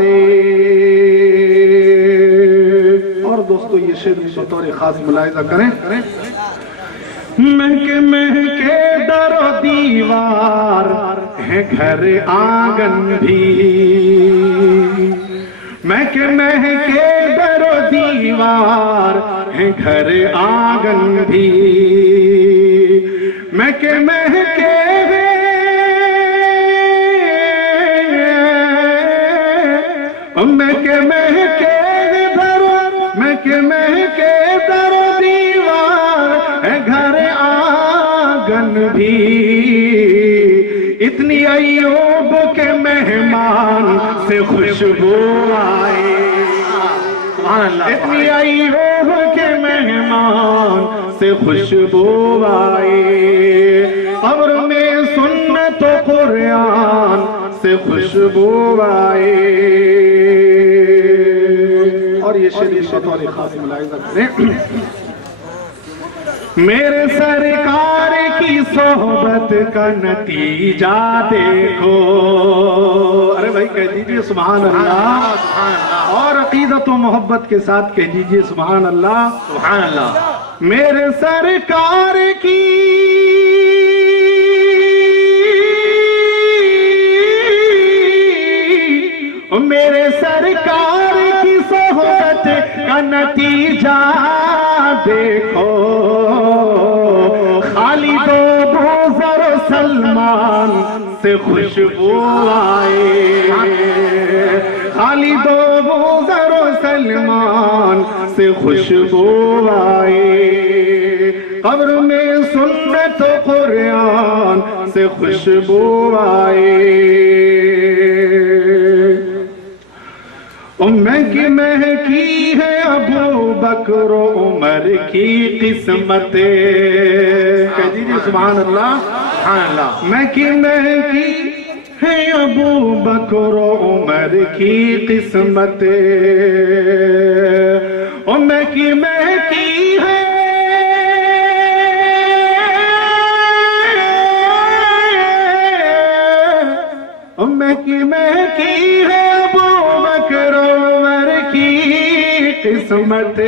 आए। और दोस्तों ये शेर भी बतौर खास मुलाहिजा करें। महके महके दरो दीवार है घर आंगन भी, महके महके दरो दीवार है घर आंगन भी, महके महके महके महके दरो, महके महके दरो दीवार है घर आंगन भी, इतनी अय्यूब के मेहमान से खुशबू आए। इतनी अय्यूब के मेहमान से खुशबू आए, कब्र में सुन्नत कुरान से खुशबू आए। और ये शरीफ बतौर खास मुलाहिजा करें। मेरे सरकार की सोहबत का नतीजा देखो। अरे भाई कह दीजिए सुभान अल्लाह, और अकीदत व मोहब्बत के साथ कह दीजिए सुभान अल्लाह, सुभान अल्लाह। मेरे सरकार की मेरे सरकार की सोहबत का नतीजा देखो, खाली दो बुज़र सलमान से खुशबू आए, खाली दो बुज़र सलमान से खुशबू आए, कब्र में सुन्नत कुरान से खुशबू आए। महकी है अबू बकर उमर की किस्मत, कह दीजिए सुभान अल्लाह, सुभान अल्लाह। महकी है अबू बकर उमर की किस्मत, ओ महकी है महकी है अबू बकर उमर की किस्मत,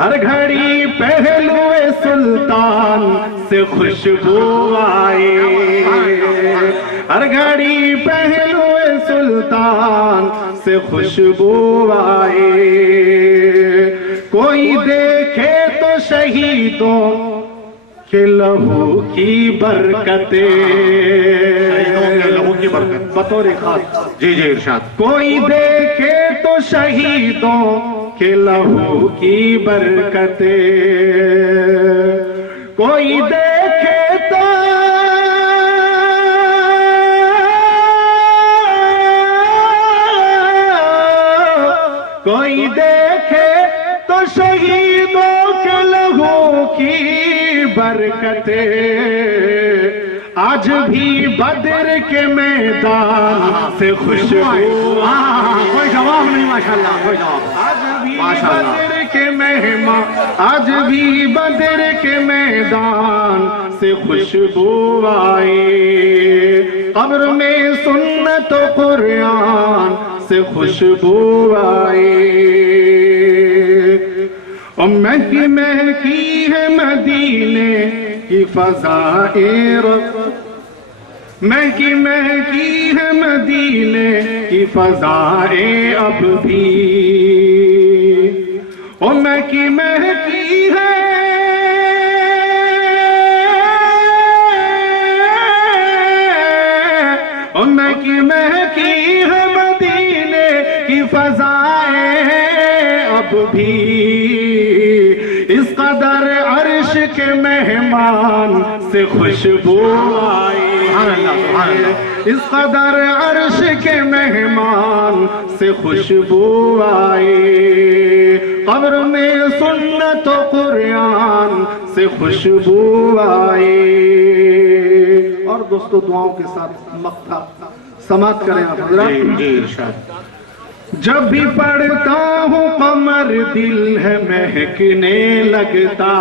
हर घड़ी पहलुए सुल्तान से खुशबू आए, हर घड़ी पहलुए सुल्तान से खुशबू आए। कोई देखे तो शहीदों के लहू की बरकते, लहू की बरकत बतौर खास। जी जी इरशाद। कोई देखे तो शहीदों के लहू की बरकते, कोई देखे तो कोई देखे तो शहीदों के लहू की बरकते, आज भी बदर के मैदान से खुशबू। कोई जवाब नहीं माशाल्लाह, कोई जवाब। आज भी बदर के मेहमान, आज भी बदर के मैदान से खुशबू आए, कब्र में सुन्नत कुरान से खुशबू आए। और महकी है मदीने की फ़ज़ाए, महकी है मदीने की फ़ज़ाए अब भी, और महकी है और महकी है मदीने की फ़ज़ाए अब भी, इस कदर अर्श के मेहमान से खुशबू आई, इस कदर अर्श के मेहमान से खुशबू आई, कब्र में सुन्नत कुरान से खुशबू आई। और दोस्तों दुआओं के साथ मक्ता समाप्त करें आप हज़रात। जब भी पढ़ता हूँ कमर दिल है महकने लगता,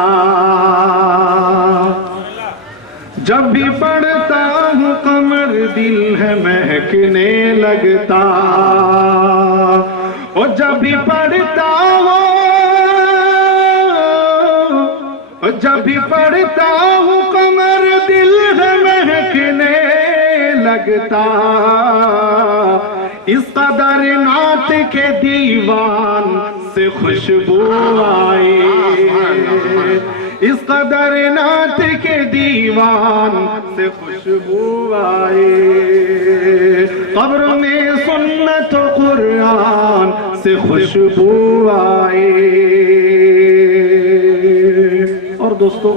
जब भी पढ़ता हूँ कमर दिल है महकने लगता, और जब भी पढ़ता हूँ, जब भी पढ़ता हूँ कमर दिल है महकने लगता। इस कदर नात के दीवान से खुशबू आए, इस कदर नात के दीवान से खुशबू आए। कब्र में सुन्नत कुरान से खुशबू आए। और दोस्तों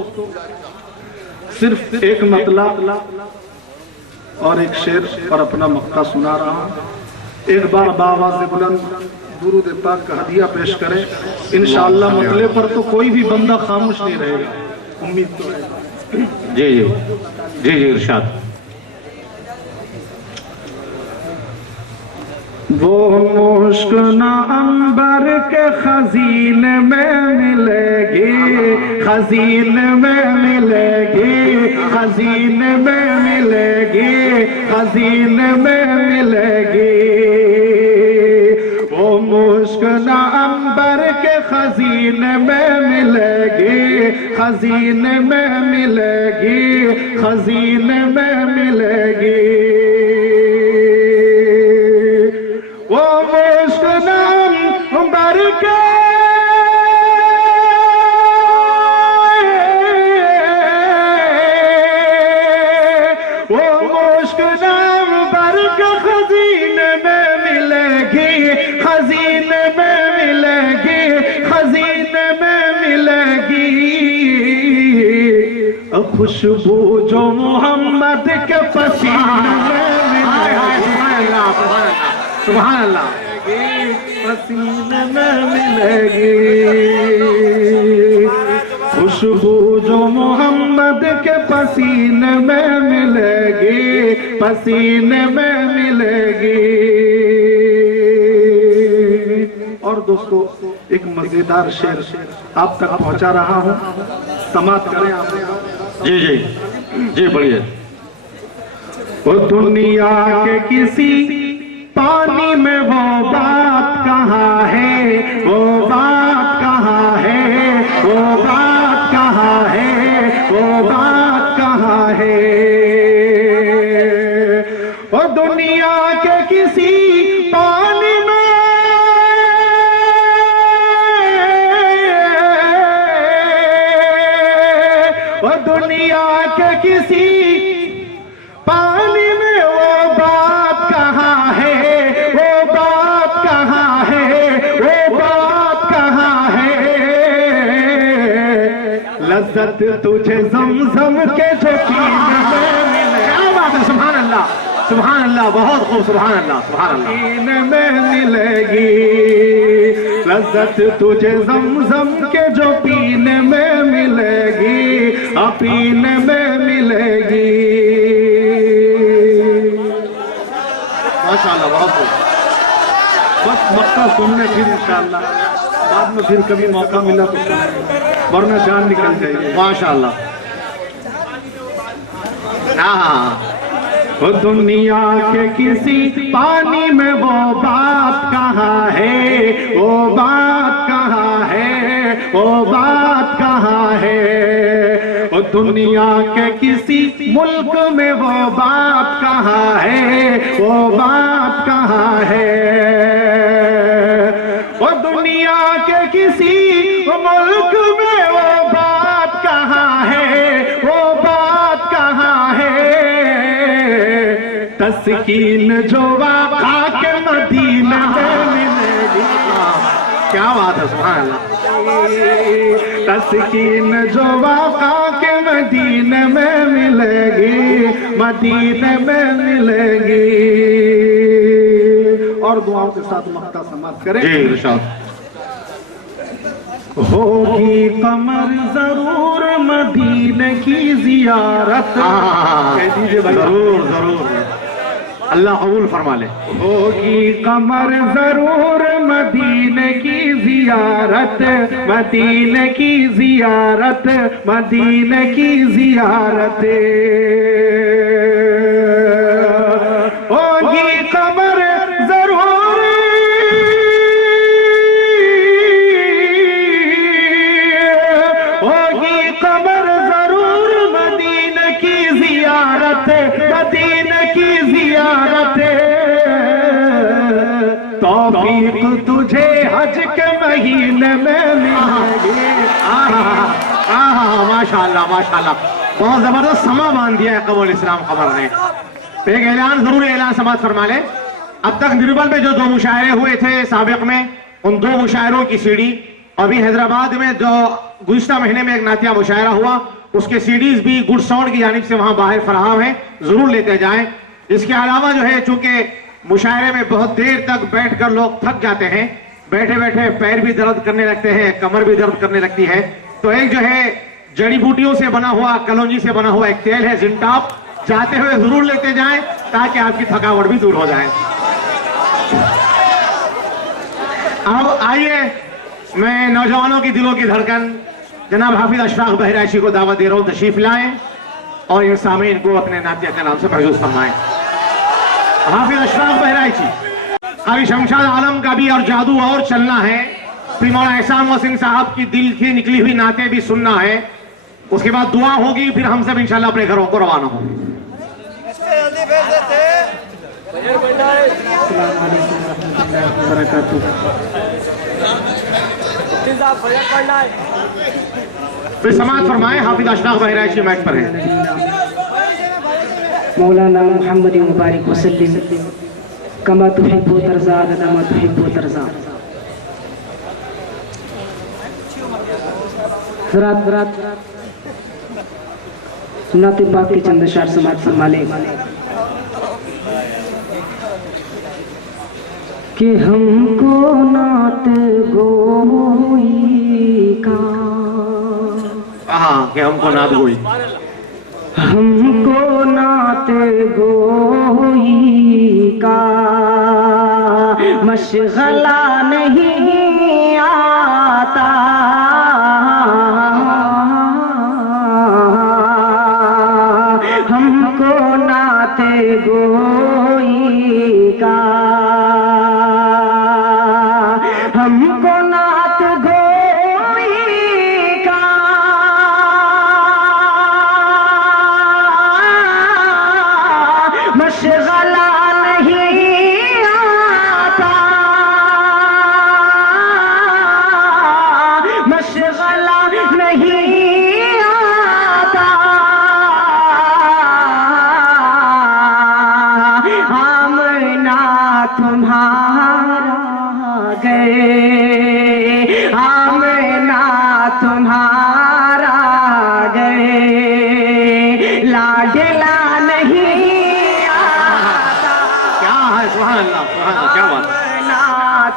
सिर्फ एक मतला और एक शेर और अपना मक्ता सुना रहा हूं। एक बार बावाज़ बुलंद दुरूद पाक का हदिया पेश करें, इंशाअल्लाह मतले पर तो कोई भी बंदा खामोश नहीं रहेगा, उम्मीद तो है। जी जी जी जी इरशाद। वो मुश्क ना अंबर के खजीने में मिलेगी, खजीने में मिलेगी, खजीने में मिलेगी, खजीने में मिलेगी। वो मुश्क ना अंबर के खजीने में मिलेगी, खजीने में मिलेगी, खजीने में मिलेगी। वो मुश्क ना अंबर के खजीने में मिलेगी, खजीने में मिलेगी, खजीने में मिलेगी। खुशबू जो मोहम्मद के पसीने में मिलेगी, सुभान अल्लाह, पसीने में मिलेगी। खुशबू जो मोहम्मद के पसीने में मिलेगी, पसीने में मिलेगी। और दोस्तों एक मजेदार शेर आप तक पहुंचा रहा हूं, समाप्त करें आप। जी जी जी बढ़िया। वो दुनिया के किसी पानी में वो बात कहाँ है, वो बात कहाँ है, वो बात कहाँ है, वो बात कहाँ है। वो दुनिया के किसी पानी में वो दुनिया के किसी पानी में वो बात कहाँ है, वो बात कहाँ है, वो बात कहाँ है। लज्जत तुझे ज़मज़म के जो पीने में मिले। क्या बात है, सुभान अल्लाह, सुभान अल्लाह, बहुत खूब, सुभान अल्लाह, सुभान अल्लाह। पीने में मिलेगी लज्जत तुझे ज़मज़म के जो पीने में मिलेगी, पीने में मिलेगी। माशाअल्लाह, बहुत खूब। बस मक्का सुनने फिर इंशाअल्लाह बाद में फिर कभी मौका मिला तो सुनेंगे, वरना जान निकल जाएगी। माशाअल्लाह। हाँ, वो दुनिया के किसी पानी में वो बात कहाँ है, वो बात कहाँ है, वो बात कहाँ है। वो दुनिया के किसी मुल्क में वो बात कहाँ है, वो बात कहाँ है। वो दुनिया के किसी मुल्क में वो बात कहाँ है, वो बात कहाँ है। तस्कीन जो वाक़ा के मदीने में मिलेगी। क्या बात है, सुभान अल्लाह। तस्कीन जो वाक़ा के मदीने में मिलेगी, मदीने में मिलेगी। और दुआओं के साथ मक्ता समाप्त करें। जी इरशाद। होगी कमर जरूर मदीने की जियारत। कह दीजिए भाई। जरूर जरूर। अल्लाह कबूल फरमा ले। होगी कमर जरूर मदीने की जियारत, मदीने की जियारत, मदीने की जियारत। होगी कमर जरूर, होगी कमर जरूर मदीने की जियारत, मदीने की जियारत। तौफीक तुझे हज के महीने में मिलेगी। माशाअल्लाह माशाअल्लाह, बहुत जबरदस्त समा बांध दिया है कबूल इस्लाम कमर ने। तो एक ऐलान जरूर ऐलान समाज फरमा ले। अब तक निर्बल में जो 2 मुशायरे हुए थे साबिक में, उन 2 मुशायरों की सीडी, अभी हैदराबाद में जो गुज़िश्ता महीने में एक नातिया मुशायरा हुआ, उसके सीडीज भी गुड साउंड की जानिब से वहां बाहर फराहम है, जरूर लेते जाएं। इसके अलावा जो है, चूंकि मुशायरे में बहुत देर तक बैठकर लोग थक जाते हैं, बैठे बैठे पैर भी दर्द करने लगते हैं, कमर भी दर्द करने लगती है, तो एक जो है जड़ी बूटियों से बना हुआ, कलौंजी से बना हुआ एक तेल है जिंटाप, जाते हुए जरूर लेते जाएं ताकि आपकी थकावट भी दूर हो जाए। अब आइए, मैं नौजवानों की दिलों की धड़कन जनाब हाफिज अशफाक बहराइची को दावत दे रहा हूं, तशरीफ लाएं और इन सामीन को अपने नातिया के नाम से महसूस फरमाएं। हाफिज अशफाक बहराइची, अली शमशाद आलम का भी और जादू और चलना है, फिर मौलाना एहसान मोहसिन साहब की दिल की निकली हुई नाते भी सुनना है, उसके बाद दुआ होगी, फिर हम सब इंशाल्लाह अपने घरों को रवाना होंगे। फिर समाज फरमाए, हाफिज अशफाक बहराइची माइक पर है। मौलाना मोहम्मद मुबारक वसल्लम कमा तुहिब्बु तरज़ा कमा तुहिब्बु तरज़ा। रात नाते पाक के चंद शार समाज फरमा ले कि हमको नात गोई का, कि हमको नात गोई, हमको नात गोई का मशगला नहीं आता, हमको नात गोई का, हमको नात गोई का मशगला नहीं आता, मशगला नहीं आता। आमना तुम्हारा गए, आमना तुम्हारा गए, लाडला नहीं आता। क्या है, सुभान अल्लाह, सुभान अल्लाह, क्या बात है। आमना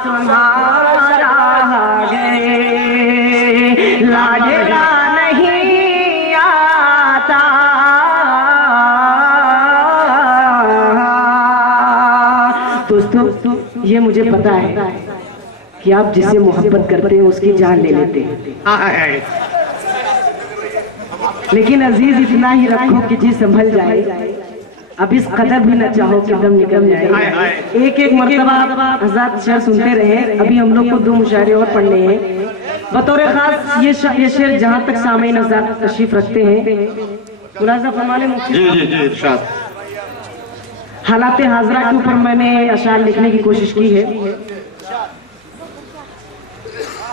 तुम्हारा गए, लाडला नहीं आता। दोस्तों, ये मुझे पता है कि आप जिससे मोहब्बत करते हैं उसकी जान ले लेते हैं, लेकिन अजीज इतना ही रखो कि जी संभल जाए, अब इस कदर भी न चाहो कि दम निकल जाए। एक एक मर्तबा हज़रात शेर सुनते रहे। अभी हम लोग को 2 मुशायरे और पढ़ने हैं। बतौर खास ये शेर जहाँ तक सामईन हज़रात तशरीफ रखते हैं, मुलाज़ा फरमाने मुफ्ती जी जी जी इरशाद। हालात हाजरा के ऊपर मैंने अशार लिखने की कोशिश की है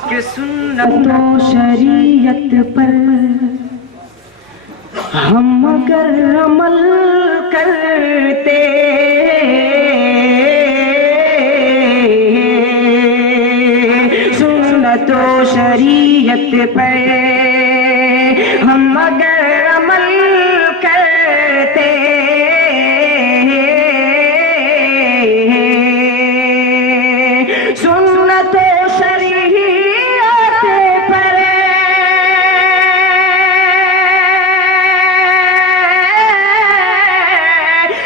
कि सुन्नत शरीयत पर हम अगर अमल करते, सुन्नत शरीयत पर हम अगर अमल करते, सुन्नत शरीयत पर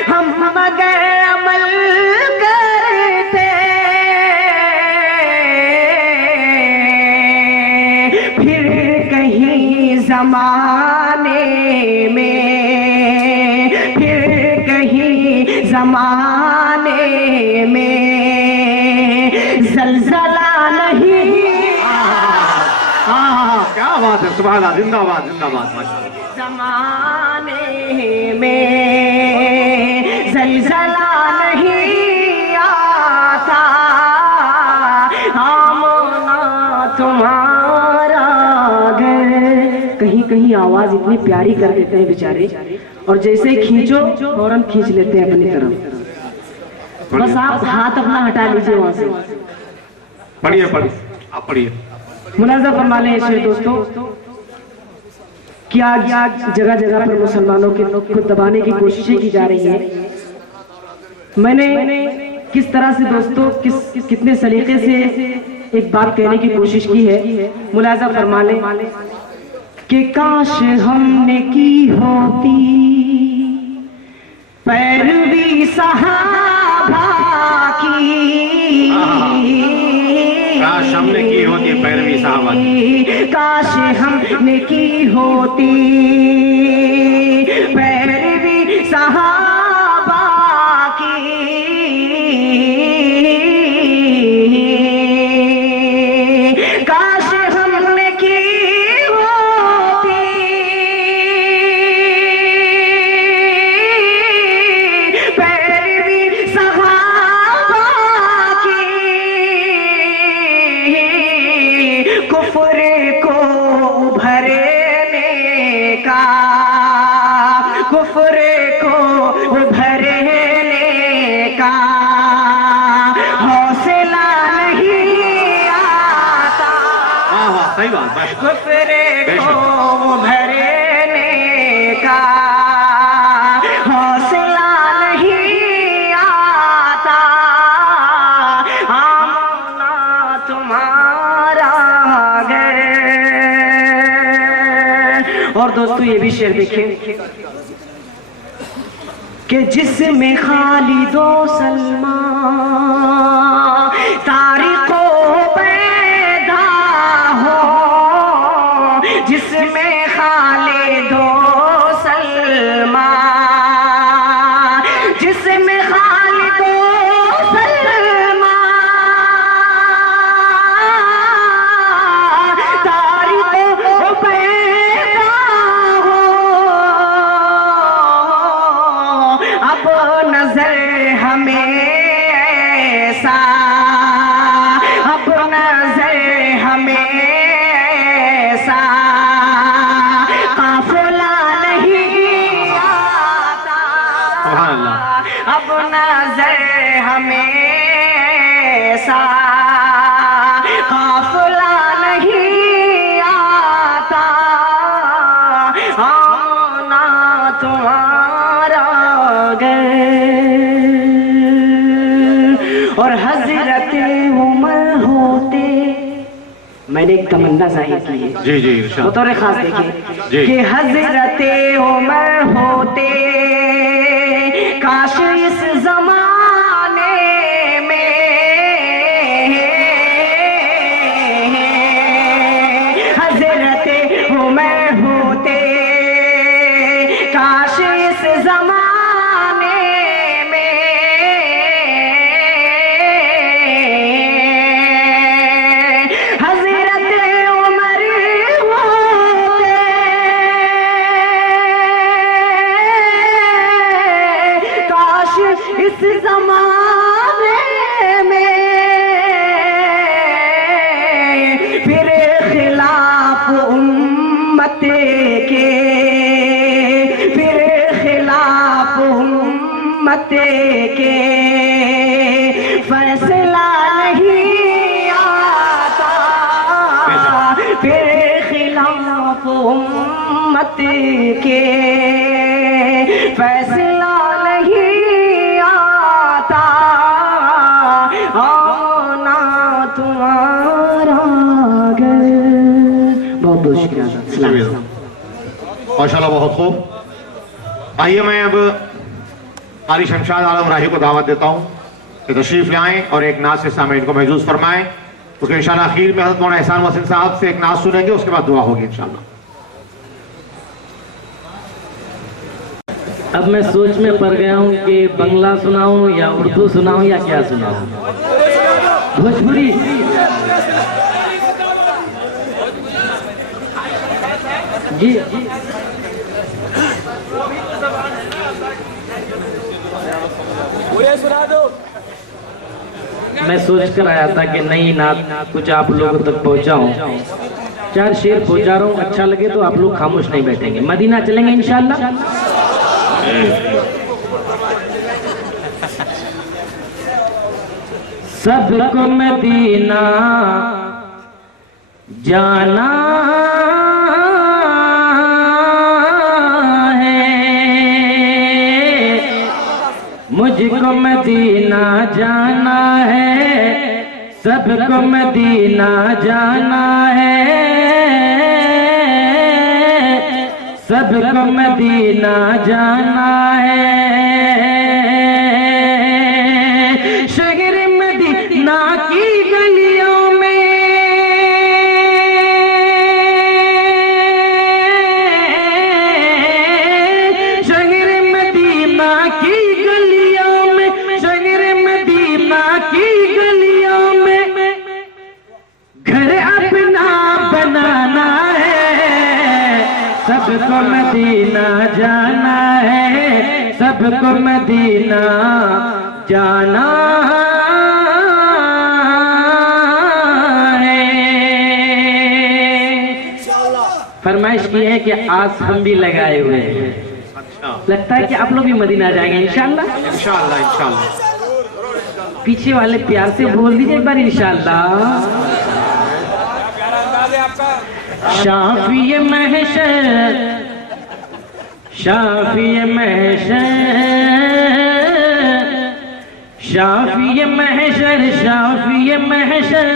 हम अगर जमाने में, फिर कहीं जमाने में जलजला नहीं। क्या बात है, सुभान अल्लाह, जिंदाबाद जिंदाबाद, माशाअल्लाह। जमाने में जलजला नहीं आता, आमना तुम्हारा घर। कहीं कहीं आवाज इतनी प्यारी कर देते हैं बेचारे, और जैसे खींचो फौरन खींच लेते हैं अपनी तरफ। बस आप हाथ अपना हटा लीजिए वहां से। पढ़िए पढ़िए, आप पढ़िए। मुलाजा फरमा लें शेर दोस्तों कि आज जगह जगह पर मुसलमानों को दबाने की कोशिशें की जा रही है। मैंने किस तरह से दोस्तों कितने सलीके से एक बात कहने की कोशिश की है, मुलाजा फरमा लें कि काश हमने की होती पैरवी सहाबा की, काश हमने की होती पैरवी सहाबा की, काश हमने की होती पैरवी सहाबा की, काश हमने की होती पैरवी सहाबा की, कुफ्र को उभरने का, कुफ्र को उभरने का हौसला नहीं आता। सही बात, माशाअल्लाह। कुफ्र को उभरने का हौसला नहीं आता, आमना तुम्हारा घर। और दोस्तों ये भी शेर देखिए कि जिसमें खालिदो सलमान तारिको पैदा हो, जिसमें खालिदो सलमान, जिसमें खालिदो सलमान तारिको पैदा हो, अब नजर हमें ऐसा, अब नजर हमें ऐसा काफिला नहीं आता, सुभान अल्लाह। अब नजर हमें ऐसा काफिला नहीं आता, आना तुम्हारा घर। और हजरत उमर होते, मैंने एक तमन्ना जाहिर की है जी जी, इरशाद। बतौर खास जी। देखिए कि हजरत उमर होते काश इस जमाने में, हजरत उमर होते काश इस जमाने में, हजरत उमर होते काश इस जमाने में, फिर खिलाफ उम्मत के, फिर खिलाफ उम्मत के फैसला नहीं आता, फिर खिलाफ उम्मत के फैसला नहीं आता, आना तुम्हारा घर। बहुत बहुत शुक्रिया। माशाअल्लाह, बहुत खूब। आइए मैं अब कारी शमशाद आलम राही को दावत देता हूँ कि तशरीफ लाएं और एक नाज से सामईन को महजूज फरमाएं। उसके इंशाल्लाह आखिर में हज़रत मौलाना एहसान मोहसिन साहब से एक नाज सुनेंगे, उसके बाद दुआ होगी इंशाल्लाह। अब मैं सोच में पड़ गया हूँ कि बंगला सुनाऊं या उर्दू सुनाऊं या क्या सुनाऊं। भोजपुरी जी सुना दो। मैं सोच कर आया था कि नई नात कुछ आप लोगों तक पहुंचाऊं। 4 शेर पहुंचा रहा हूं, अच्छा लगे तो आप लोग खामोश नहीं बैठेंगे। मदीना चलेंगे इंशाल्लाह। सबको मदीना जाना मुझको मदीना जाना है, सबको मदीना जाना है, सबको मदीना जाना है। शहर मदीना की गलियों में शहर मदीना की सबको मदीना जाना है, सबको मदीना जाना है। फरमाइश की है कि आज हम भी लगाए हुए हैं। अच्छा, लगता है कि आप लोग भी मदीना जाएंगे इंशाल्लाह। इंशाल्लाह इंशाल्लाह। पीछे वाले प्यार से बोल दीजिए एक बार इंशाल्लाह। शाफी महशर, शाफी महशर, शाफी महशर, शाफी महशर,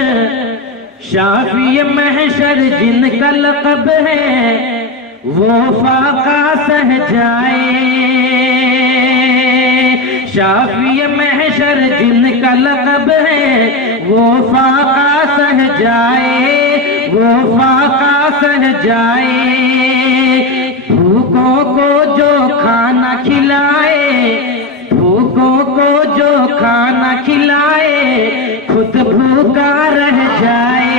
शाफी महशर जिनका लक़ब है वो फाका सह जाए। शाफी महशर जिनका लक़ब है वो फाका सह जाए, वो फाका सह जाए। भूखों को जो खाना खिलाए, भूखों को जो खाना खिलाए, खुद भूखा रह जाए।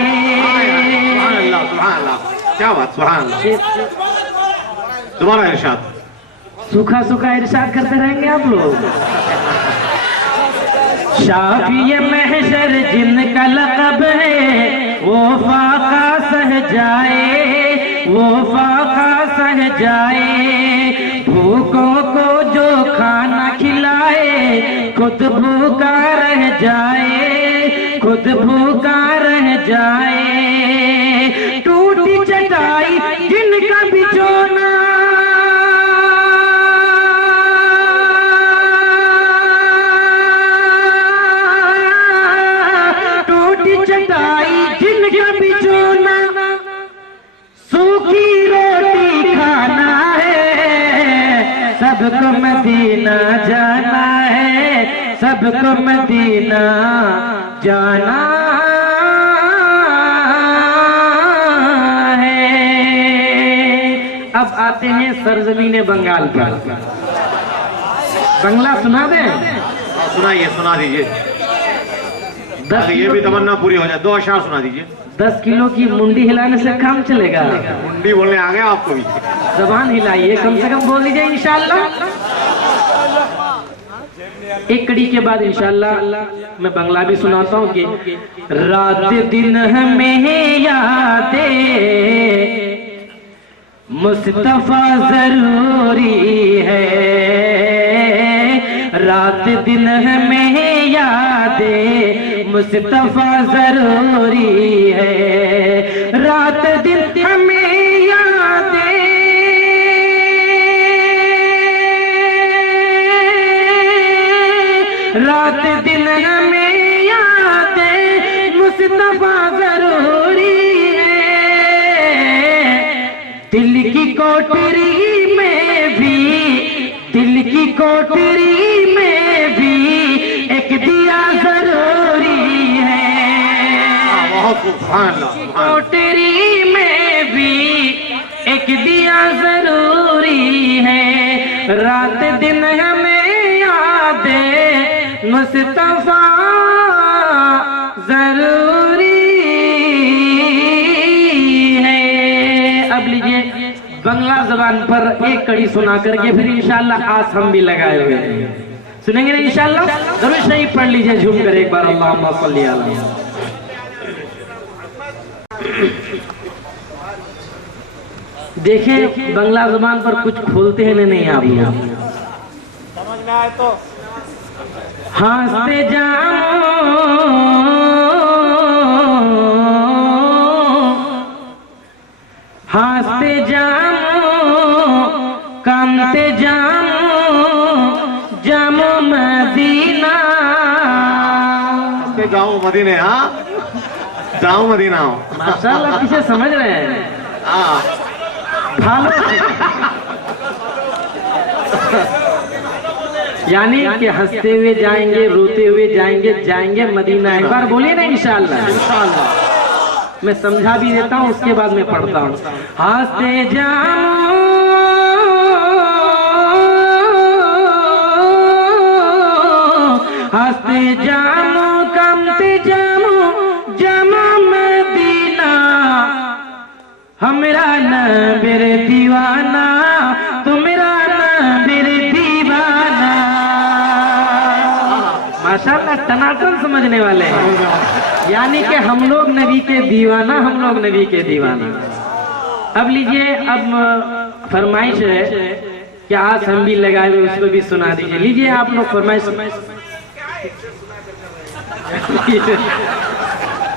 सुभान अल्लाह, सुभान अल्लाह, क्या बात, सुभान अल्लाह। दोबारा इरशाद। सूखा सूखा इरशाद करते रहेंगे आप लोग। शाफी महशर जिनका लक़ब है वो फाका सह जाए, वो फाका सह जाए। भूखों को जो खाना खिलाए, खुद भूखा रह जाए, खुद भूखा रह जाए। टूटी चटाई जिनका बिछोना, टूटी चटाई जिनका बिछोना, सूखी रोटी खाना है। सबको मदीना जाना है, सबको मदीना जाना है। अब आते हैं सरजमीन बंगाल पर। बंगला सुना दें? सुनाइए, सुना दीजिए। ये भी तमन्ना पूरी हो जाए। 2 अशार सुना दीजिए। 10 किलो की मुंडी हिलाने से काम चलेगा? मुंडी बोलने आ गया आपको भी। जबान हिलाइए, कम से कम बोल दीजिए इंशाल्लाह। एक कड़ी के बाद इंशाल्लाह मैं बंगला भी सुनाता हूँ कि रात दिन हमें यादें मुस्तफा जरूरी है, रात दिन हमें यादें मुस्तफा जरूरी है। रात दिन हमें यादें, रात दिन हमें यादें मुस्तफा जरूरी है। दिल की कोठरी में भी, दिल की कोठरी में भी एक दिया जरूरी है। कोठरी में भी एक दिया जरूरी है। रात दिन हमें याद मुस्तफा जरूरी है। अब लीजिए बंगला जबान पर एक कड़ी सुना करके फिर इंशाल्लाह आस हम भी लगाए हुए हैं, सुनेंगे ना इंशाल्लाह। दरूद शरीफ पढ़ लीजिए झूम कर एक बार, अल्लाहुम्मा सल्ली अला। देखें बंगला जबान पर कुछ खोलते हैं नहीं आप लोग, समझ में आए तो हंसते जाओ हंसते जाओ कामते जाओ जामो मदीना। जाओ मदीने, हाँ जाओ मदीना। माशाल्लाह पीछे समझ रहे हैं। हाँ यानी कि हंसते हुए जाएंगे, रोते हुए जाएंगे, जाएंगे मदीना। एक बार बोलिए ना इंशाल्लाह। इंशाल्लाह मैं समझा भी देता हूँ, उसके बाद मैं पढ़ता हूँ। हंसते जाओ हंसते जाओ कमते जाओ जमा मदीना। हमरा न मेरे दीवाना तुमरा न मेरे दीवाना। माशाल्लाह टनाटन समझने वाले हैं। यानी कि हम लोग नबी के दीवाना, हम लोग नबी के दीवाना। अब लीजिए, अब फरमाइश है कि आज हम भी लगाए हुए, उसको भी सुना दीजिए। लीजिए आप लोग फरमाइश।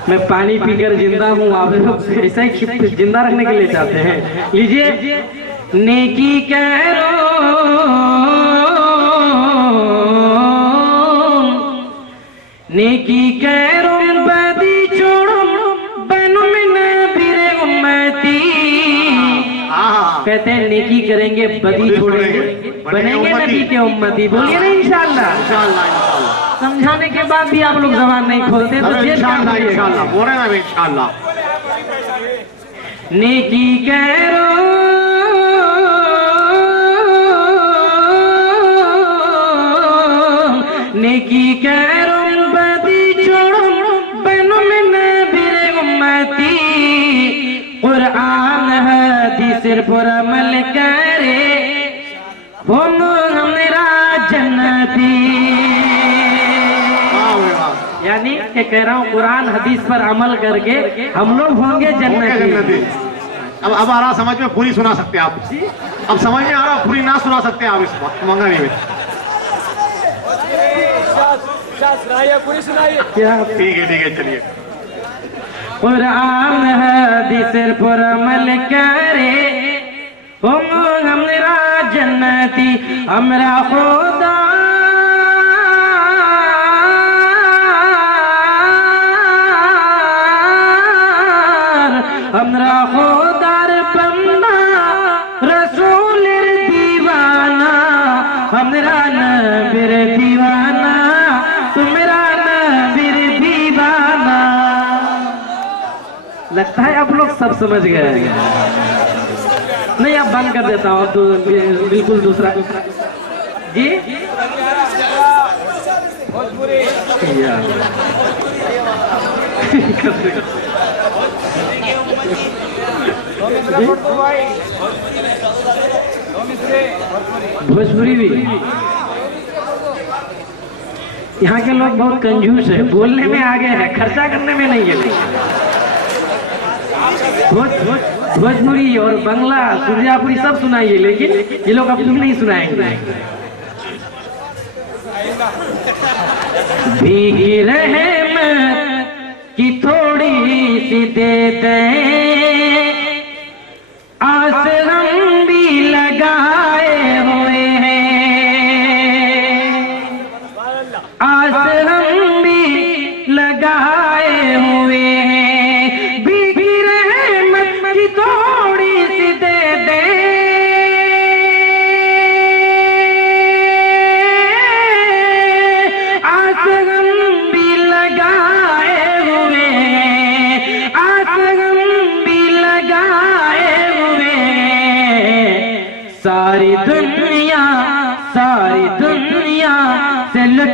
मैं पानी पीकर जिंदा हूँ, आप लोग ऐसा ही जिंदा रखने के लिए चाहते हैं। लीजिए नेकी करो नेकी करो बदी छोड़ो बनो में नबीरे उम्मती। कहते हैं नेकी करेंगे बदी छोड़ेंगे बनेंगे नबी के उम्मती। बोलिए ना इंशाल्लाह। समझाने के बाद भी आप लोग जबान नहीं खोलते तो इंशाल्लाह बोले ना इंशाल्लाह। नेकी करो नेकी करो बदी छोड़ो बनो में नबीरे उम्मती। कुरान हदीस पर अमल करे हम हमरा जन्नती। यानी कि कह रहा हूँ कुरान हदीस पर अमल करके हम लोग होंगे जन्नती। अब आ रहा समझ में, पूरी सुना सकते आप। अब समझ में आ रहा, पूरी ना सुना सकते आप इस वक्त मंगानी में। क्या ठीक है चलिए। कुरान हदीस पर अमल करे हम हमरा जन्नती। हमरा खुदा हमरा खुदार बंदा रसूल दीवाना। हमरा नबीर दीवाना तुमरा नबीर दीवाना। लगता है आप लोग सब समझ गए। नहीं अब बंद कर देता हूँ, तो बिल्कुल दूसरा जी। भोजपुरी भी यहाँ के लोग बहुत कंजूस है, बोलने में आगे है, खर्चा करने में नहीं है। भोजपुरी और बंगला सुरजापुरी सब सुनाइए, लेकिन ये लोग अपनी नहीं सुनाएंगे। भीगी रहमत की थोड़ी सी दे दें, आस हम भी लगाए हुए हैं, आस हम भी लगाए हुए हैं। भीगी रहमत की थोड़ी सी दे दें, आस हम भी लगाए हुए हैं, आस हम भी लगाए हुए हैं। सारी दुनिया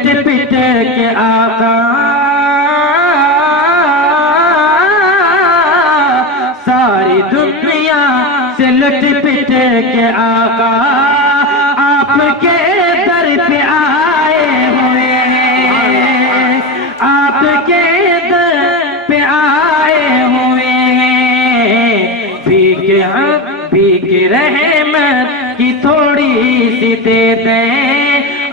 पिट के आका, सारी दुनिया से लट पिट के आका आपके दर पे आए हुए हैं, आपके दर पे आए हुए हैं। भीख रहमत की थोड़ी सी दे दें,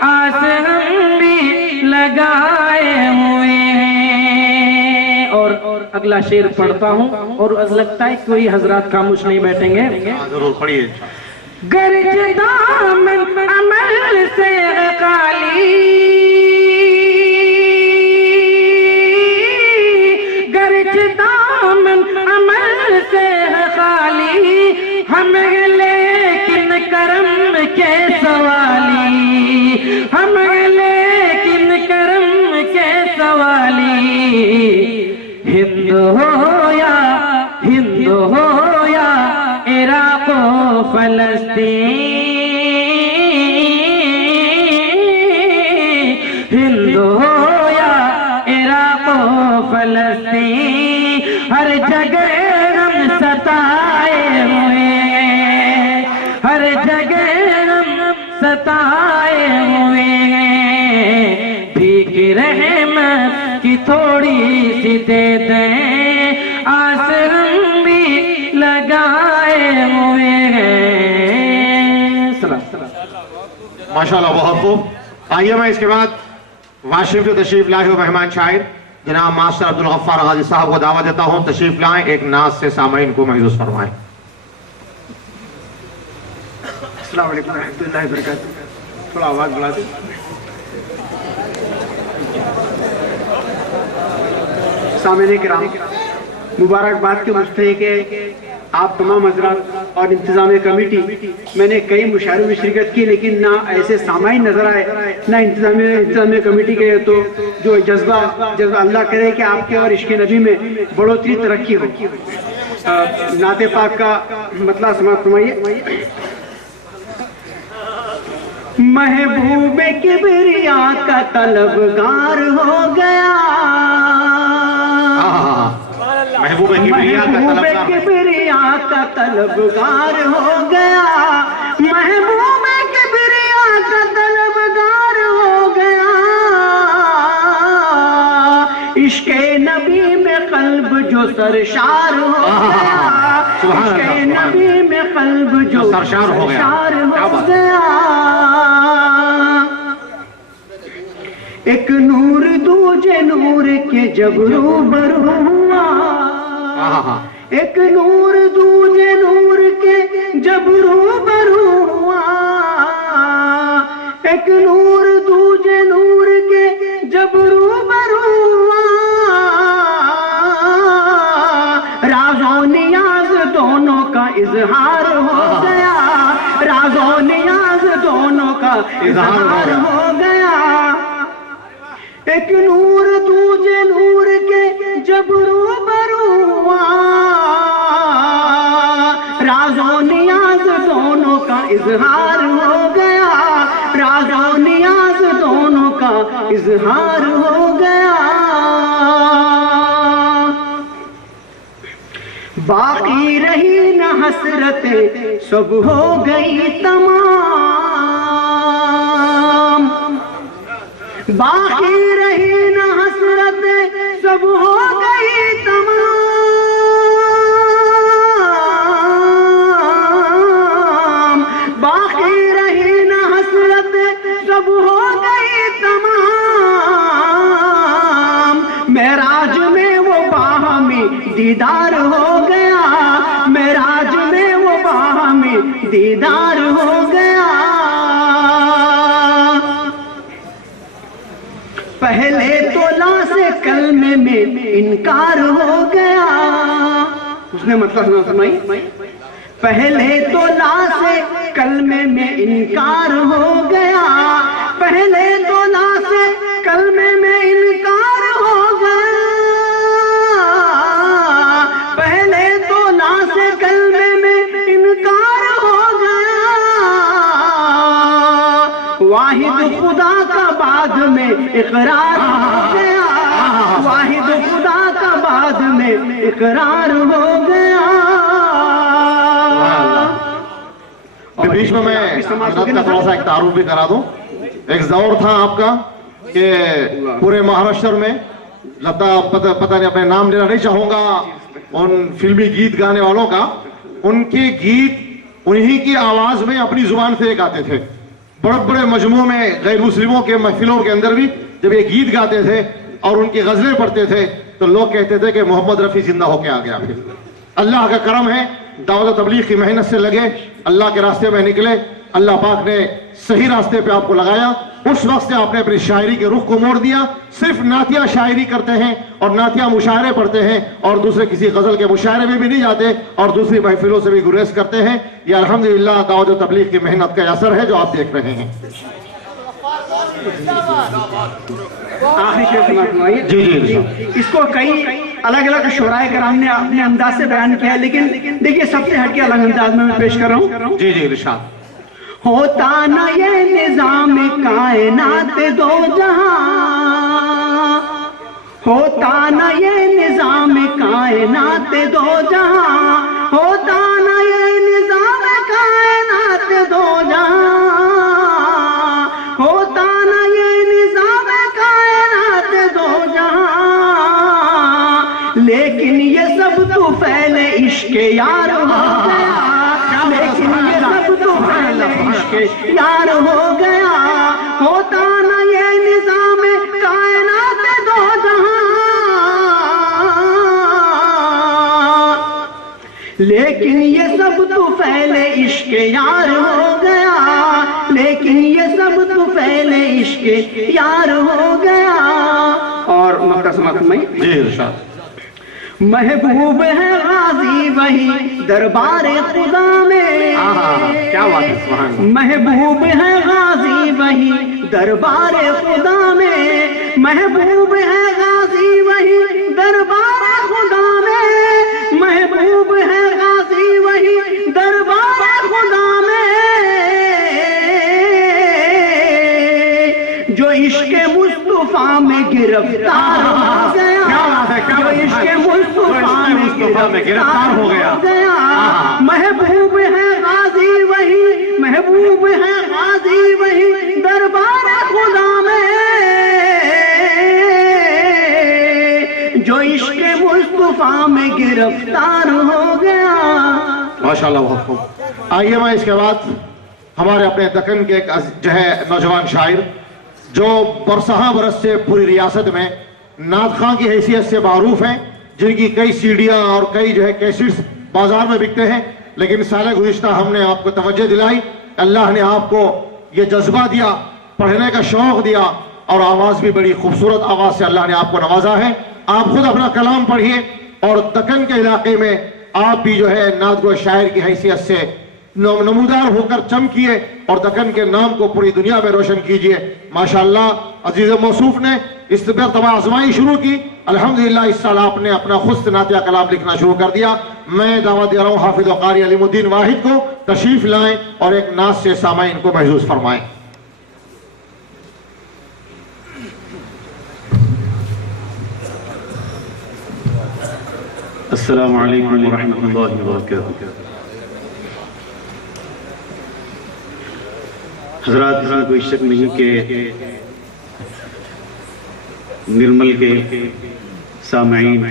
आस हम भी लगाए हुए हैं। और अगला शेर पढ़ता हूँ, और लगता है कोई हजरात खामोश नहीं बैठेंगे। जरूर पढ़िए। गर्ज दामन अमल से काली, गर्ज दामन अमल से खाली, हम लेकिन करम के सवाली, हम लेकिन करम के सवाली। हिंद हो या इराक फलस्तीन, हिंद हो या इराक फलस्तीन, हर जगह हम सताए हुए हैं, हर जगह हम सताए हुए हैं। भीख रहमत की थोड़ी सी दे दें, आस हम भी लगाए हुए हैं। माशाल्लाह, बहुत खूब। आइए मैं इसके बाद वाशिफ जो तशरीफ लाए हो मेहमान शायर जनाब मास्टर अब्दुल गफ्फार गाजी साहब को दावत देता हूँ, तशरीफ लाएं, एक नाज से सामईन को महसूस फरमाएं। अस्सलाम वालेकुम रहमतुल्लाहि व बरकातहू। थोड़ा आवाज बढ़ा दे। सामईन किराम, मुबारकबाद के मुस्तहिक है आप तमाम हज़रात और इंतज़ामिया कमेटी। मैंने कई मुशायरों में शिरकत की, लेकिन ना ऐसे सामाईन नजर आए, ना इंतज़ामिया कमेटी के तो जो जज्बा अल्लाह करे कि आपके और इश्क़ नबी में बढ़ोतरी तरक्की हो। नाते पाक का मतलब समाप्त फरमाइए। महबूब किबरिया का तलबगार हो गया, महबूब किबरिया का तलबगार हो गया, महबूब किबरिया का तलबगार हो गया। इश्क़े नबी में क़ल्ब जो सरशार हो गया, इश्क़े नबी में क़ल्ब जो सरशार हो गया। एक नूर दूजे नूर के जब रूबरू हुआ, एक नूर दूजे नूर के जब रूबरू हुआ, एक नूर दूजे नूर के जब रूबरू हुआ। राज़ो नियाज़ दोनों का इजहार हो गया, राज़ो नियाज़ दोनों का इजहार हो गया। एक नूर दूजे नूर के जब रूबरू हुआ, राज़ो नियाज़ दोनों का इजहार हो गया, राज़ो नियाज़ दोनों का इजहार हो गया। बाकी रही न हसरतें सब हो गई तमाम, बाकी रही न हसरतें सब हो गई तमाम, बाकी रही न हसरतें सब हो गई तमाम। मेराज में वो बाहमी दीदार हो गया, मेराज में वो बाहमी दीदार हो गया। पहले तोला से कलमे में इनकार हो गया, उसने मतलब सुनाई। पहले तोला से कलमे में इनकार हो गया, पहले तोला से कलमे में इनकार हो गया, पहले तोला से कलमे में इनकार हो गया। वाहिद खुदा का बाद में में इकरार हो गया, वाहिद खुदा का बाद में इकरार हो गया। बीच में मैं का थोड़ा सा एक तारुफ भी करा दूं। एक दौर था आपका कि पूरे महाराष्ट्र में पता नहीं, अपने नाम लेना नहीं चाहूंगा, उन फिल्मी गीत गाने वालों का, उनके गीत उन्हीं की आवाज में अपनी जुबान से गाते थे। बड़े बड़े मजमू में गैर मुस्लिमों के महफिलों के अंदर भी जब ये गीत गाते थे और उनकी गजलें पढ़ते थे तो लोग कहते थे कि मोहम्मद रफी जिंदा होके आ गया। फिर अल्लाह का करम है, दावत तबलीग की मेहनत से लगे, अल्लाह के रास्ते में निकले, अल्लाह पाक ने सही रास्ते पे आपको लगाया। उस वक्त से आपने अपनी शायरी के रुख को मोड़ दिया, सिर्फ नातिया शायरी करते हैं और नातिया मुशायरे पढ़ते हैं और दूसरे किसी गजल के मुशायरे में भी नहीं जाते और दूसरी महफिलों से भी गुरेज करते हैं। यह अल्हम्दुलिल्लाह दावत तबलीग की मेहनत का असर है जो आप देख रहे हैं। आखिरी शेर समाप्त हुआ। जी। इसको कई अलग अलग शुराए कराम ने अपने अंदाज से बयान किया है, लेकिन देखिए सबसे हटके अलग अंदाज में मैं पेश कर रहा हूँ। जी इरशाद। होता न ये निजाम कायनात दो जहां, होता न ये निजाम कायनात दो जहां, होता न ये निजाम कायनात दो जहां, होता न ये निजाम कायनात दो जहां, लेकिन ये सब तो फैले इश्क यार हो गया, लेकिन ये सब तो फैले इश्क यार हो गया। होता न ये निजाम कायनात दो जहां, लेकिन ये सब तो फैले इश्क यार हो गया, लेकिन ये सब तो फैले इश्क यार हो गया। और मक्का समाप्त में जी इरशाद। महबूब है गाजी वही दरबार खुदा में, क्या बात है, सुभान अल्लाह। महबूब है गाजी वही दरबार खुदा में, महबूब है गाजी वही दरबार खुदा में, महबूब है गाजी वही दरबार खुदा में, जो इश्क मुस्तफा में गिरफ्तार हो गया, जो इश्क मुस्तफा में गिरफ्तार हो गया। महबूब है गाजी वही, महबूब है गाजी वही दरबार खुदा में, जो इश्क मुस्तफा में गिरफ्तार हो गया। माशाअल्लाह, बहुत खूब। आइए मैं इसके बाद हमारे अपने दक्कन के एक जो है नौजवान शायर जो बरसहा बरस से पूरी रियासत में नात खां की हैसियत से मारूफ हैं, जिनकी कई सीडियां और कई जो है कैसेट्स बाजार में बिकते हैं, लेकिन साल गुज़िश्ता हमने आपको तवज्जो दिलाई, अल्लाह ने आपको ये जज्बा दिया, पढ़ने का शौक दिया और आवाज़ भी बड़ी खूबसूरत आवाज़ से अल्लाह ने आपको नवाजा है। आप खुद अपना कलाम पढ़िए और दक्कन के इलाके में आप भी जो है नातगो शायर की हैसियत से नमूदार होकर चमकिए और दक्कन के नाम को पूरी दुनिया में रोशन कीजिए। माशाअल्लाह अजीज मौसूफ ने इस तबा आजमाई शुरू की, अल्हम्दुलिल्लाह इस साल आपने अपना खुद नातिया कलाम लिखना शुरू कर दिया। मैं दावत दे रहा हूँ हाफिज व कारी अलीमुद्दीन वाहिद को तशरीफ लाएं और एक नात से सामाईन को महसूस फरमाएं। अस्सलामु अलैकुम व रहमतुल्लाहि व बरकातुहू। हज़रात, इसमें कोई शक नहीं कि निर्मल के सामाईन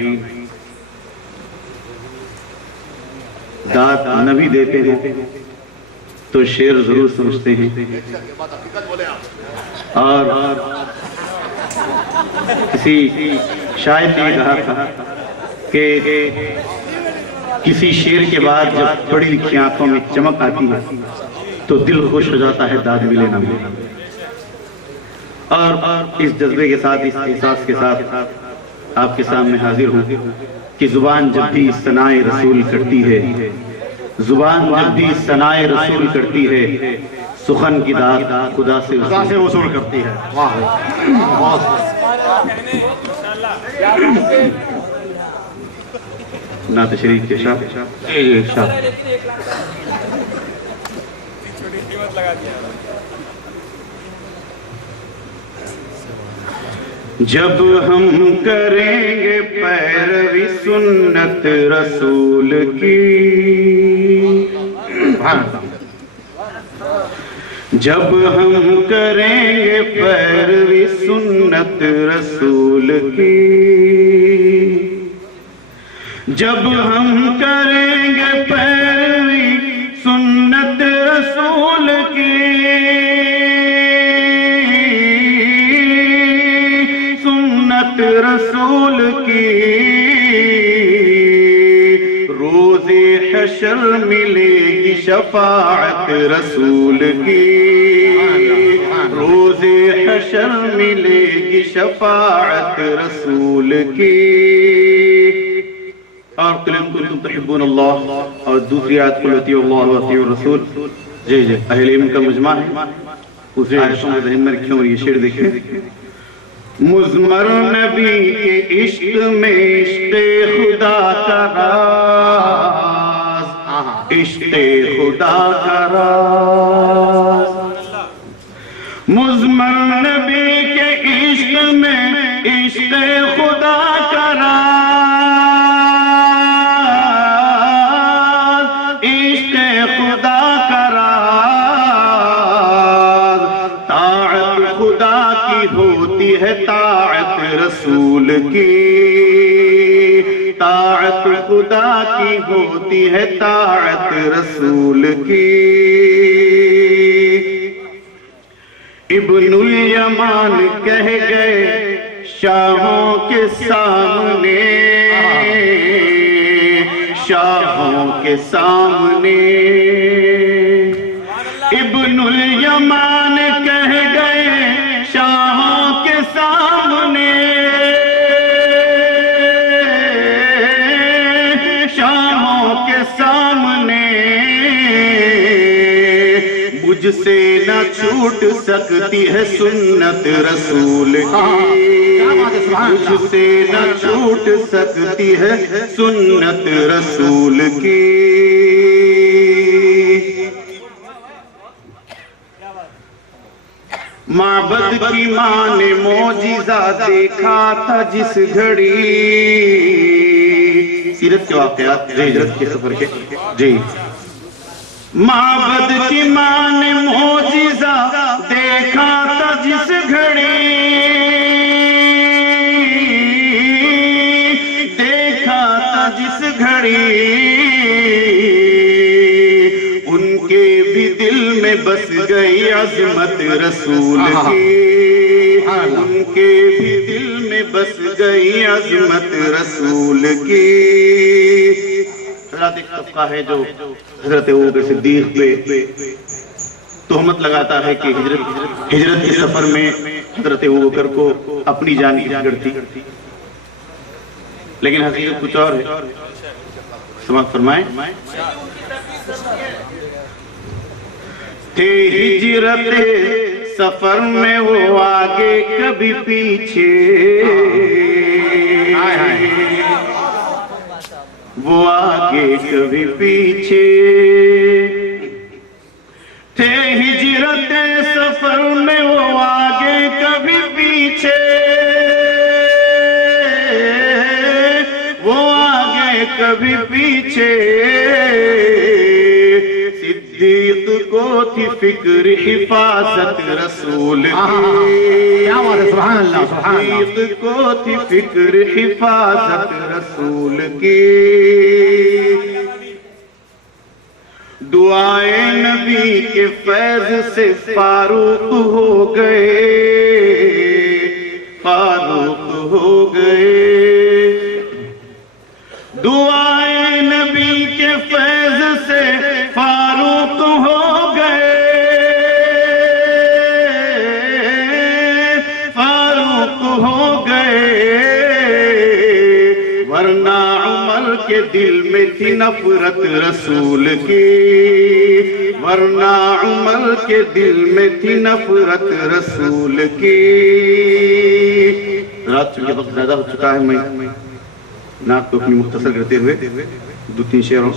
दात न भी देते हैं तो शेर जरूर समझते हैं, और किसी शायर ने कहा था कि किसी शेर के बाद जब बड़ी लिखी आंखों में चमक आती है तो दिल खुश हो जाता है, दाद मिले ना मिले। और इस जज्बे के साथ, इस एहसास के साथ आपके सामने हाजिर हूँ कि जुबान जब भी सनाए रसूल करती है, जुबान जब भी सनाए रसूल करती है, सुखन की दाद खुदा से वसूल करती है। नात शरीफ के साथ जब हम करेंगे पैरवी सुन्नत रसूल की, जब हम करेंगे पैरवी सुन्नत रसूल की, जब हम करेंगे पैरवी सुन्नत रसूल की, सुन्नत रसूल की, रोज़े हशर मिलेगी शफाअत रसूल की, रोज़े हशर मिलेगी शफाअत रसूल की। और कुल कुंतुम तुहिब्बून अल्लाह, और दूसरी आयत कुल अतीउल्लाह व अतीउर रसूल। जी जी, अहले इल्म का मजमा है, दूसरी आयतों में ज़हन में रखें। और ये शेर देखें, मुज़मर नबी के इश्क में इश्क़े खुदा का राज, इश्क़े खुदा का राज, मुज़मर नबी के इश्क में इश्क़े खुदा का राज, इश्क़े खुदा का राज, ताअत खुदा की होती है ताअत रसूल की, ताअत खुदा की होती है ताअत रसूल की। इब्नुल यमान कह गए शाहों के सामने, शाहों के सामने, इब्नुल यमान कह गए शाहों के सामने, शाहों के सामने, मुझसे न छूट सकती है सुन्नत रसूल की, मुझसे न छूट सकती है सुन्नत रसूल की। माबद की माँ ने मोजिज़ा देखा था जिस घड़ी, सीरत के वाक़यात हिजरत के सफर के। जी, माबद की माँ ने मोजिज़ा देखा था जिस घड़ी, देखा था जिस घड़ी, उनके भी दिल में बस गई अज़मत रसूल की, उनके भी दिल में बस गई अज़मत रसूल की। एक तबका है जो हजरत अबू बकर सिद्दीक पे तोहमत लगाता है कि हिजरत के सफर में हजरत अबू बकर को अपनी जान की फिक्र थी, लेकिन हकीकत कुछ और है। समाप्त फरमाएं। थे हिजरत सफर में वो आगे कभी पीछे, वो आगे कभी पीछे, थे हिजरत सफर में वो आगे कभी पीछे, वो आगे कभी पीछे, सिद्दीक को थी फिक्र हिफाजत रसूल की, क्या बात है, सुभान अल्लाह, सुभान अल्लाह। सिद्दीक को थी फिक्र हिफाजत रसूल की। दुआए नबी के फैज से फारूक हो गए, फारूक हो गए, दुआए नबी के फैज से फारूक हो गए, फारूक हो गए, वरना उमर के दिल में थी नफरत रसूल की, वरना उमर के दिल में थी नफरत रसूल की। रात चूंकि वक्त ज्यादा हो चुका है, मैं नाक को अपनी मुख्तसर करते हुए 2-3 शेरों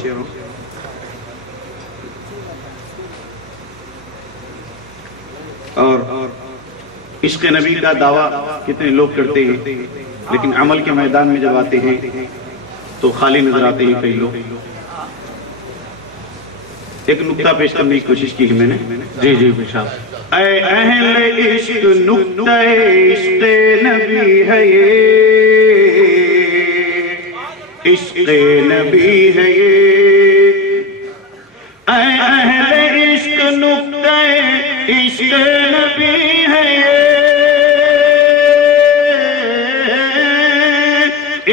और इश्क नबी का दावा कितने लोग करते हैं, लेकिन अमल के मैदान में जब आते हैं तो खाली नजर आते हैं कई लोग। एक नुक्ता पेश करने की कोशिश की है मैंने। जी जी पेशा। ऐ अहले इश्क नुक्ता इश्क नबी है ये, इश्क नबी है ये। ऐ अहले इश्क नुक्ता इश्क नबी है ये,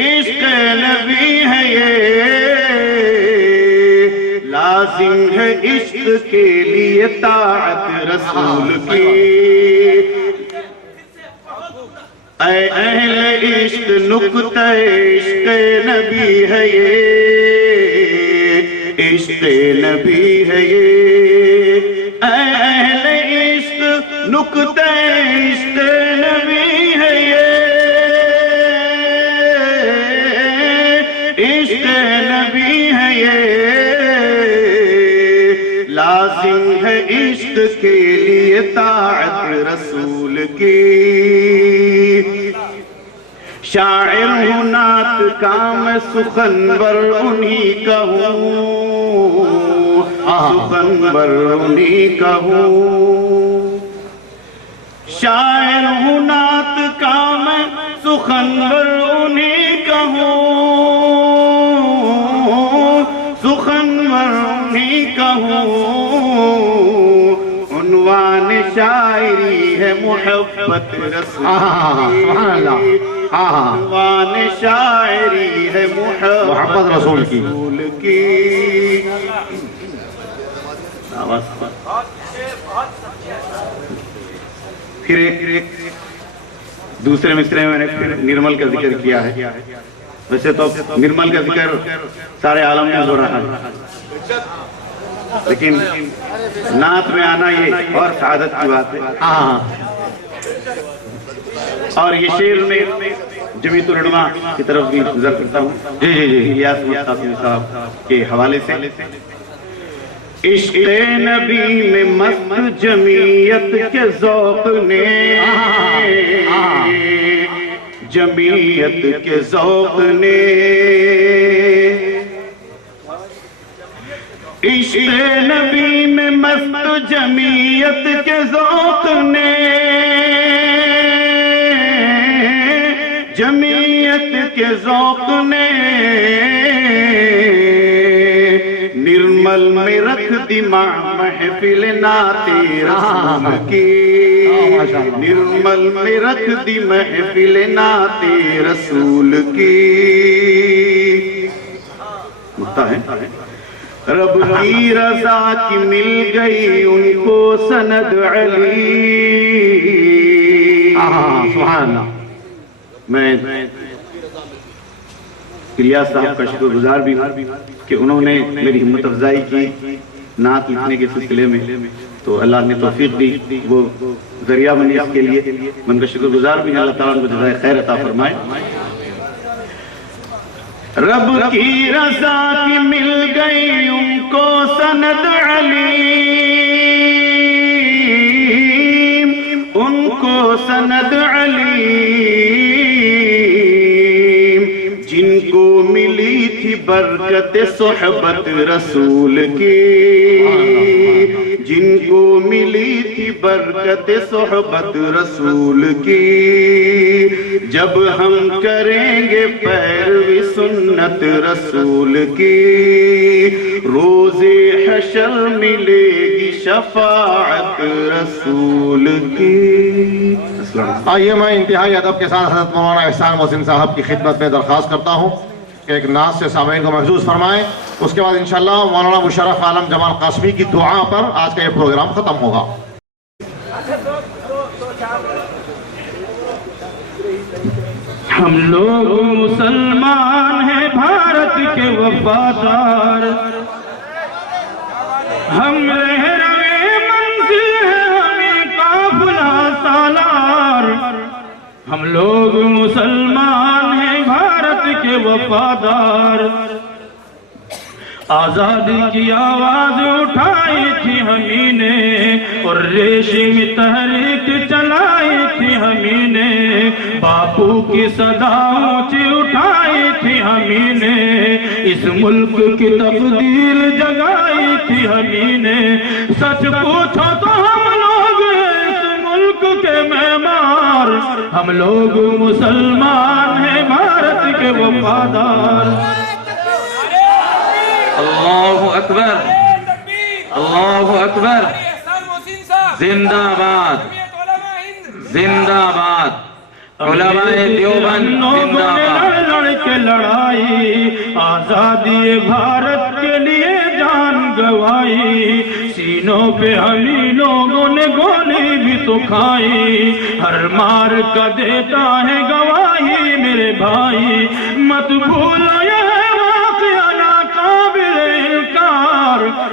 इश्क नबी है ये। लाजिम है इश्क के लिए ताअत रसूल की। ऐ अहले इश्क नुक्ता इश्क नबी है ये, इश्क नबी है ये। ऐ अहले इश्क नुक्ता इश्क नबी है ये, इश्क नबी है ये। लाजिम है इश्क के लिए ताअत रसूल की। शायर हूँ नात का मैं सुखनवर उन्हीं का हूँ, सुखनवर उन्हीं का हूँ। शायर हूँ नात का मैं सुखनवर उन्हीं का हूँ, सुखनवर उन्हीं का हूँ। उन्वान शायरी है मोहब्बत रसूल की। उन्वान शायरी है मोहब्बत रसूल की। फिर एक दूसरे मिसरे में मैंने फिर निर्मल का जिक्र किया है। वैसे तो निर्मल का जिक्र सारे आलम में हो रहा है, लेकिन नात में आना ये और सादत की बात है। और ये शेर में जमीतुल उलमा की तरफ भी गुजर करता हूँ। जी जी जी इलियास मुस्तफी साहब के हवाले से। इश्क़ नबी में मस्त जमीयत के ज़ौक़ ने, जमीयत के ज़ौक़ ने। इश्क़ नबी में मस्त जमीयत के ज़ौक़ ने, जमीयत के ज़ौक़ ने। निर्मल में रख दी महफिल नाते रसूल की। निर्मल में रख दी महफिल नाते रसूल की। मुक्ता है। रब की रज़ा की मिल गई उनको सनद अली। सुभान अल्लाह। मैं इलियास साहब का शुक्रगुजार भी हूँ कि उन्होंने मेरी हिम्मत अफजाई की नात लिखने के सिलसिले में, तो अल्लाह ने तौफीक दी, वो जरिया बनी इसके लिए। मैं उनका शुक्रगुजार भी हूँ। अल्लाह ताला उनको जज़ाए खैर अता फरमाए। रब की रज़ा की मिल गई उनको सनद अली, उनको सनद अली। जिनको मिली थी बरकत सोहबत रसूल की, जिनको मिली थी बरकत सोहबत रसूल की। जब हम करेंगे पैरवी सुन्नत रसूल की, रोज़े हशर मिलेगी शफाअत रसूल की। आइए मैं इंतहाई अदब के साथ हज़रत मौलाना एहसान मोहसिन साहब की खिदमत में दरख्वास्त करता हूँ कि एक नाज से सामईन को महफूज फरमाएं। उसके बाद इंशाअल्लाह मौलाना मुशर्रफ आलम जमाल कासमी की दुआ पर आज का ये प्रोग्राम खत्म होगा। हम लोग मुसलमान हैं भारत के वफादार, हम रह रहे मंजिल है हमें काफिला सालार। हम लोग मुसलमान हैं भारत के वफादार, आजादी की आवाज उठाई थी हमी ने और रेशम तहरीक चलाई थी हमी ने, बापू की सदाओं से उठाई थी हमी ने, इस मुल्क की तकदीर जगाई थी हमी ने। सच पूछो तो हम लोग इस मुल्क के मेहमान, हम लोग मुसलमान हैं भारत के वफादार। अल्लाहु अकबर, अल्लाहु अकबर, जिंदाबाद जिंदाबाद, उलमाए देवबंद जिंदाबाद। लड़ के लड़ाई आजादी भारत के लिए जान गवाई, सीनों पे हमी लोगों ने गोली भी तो खाई, हर मार का देता है गवाही मेरे भाई। मत भूलो यह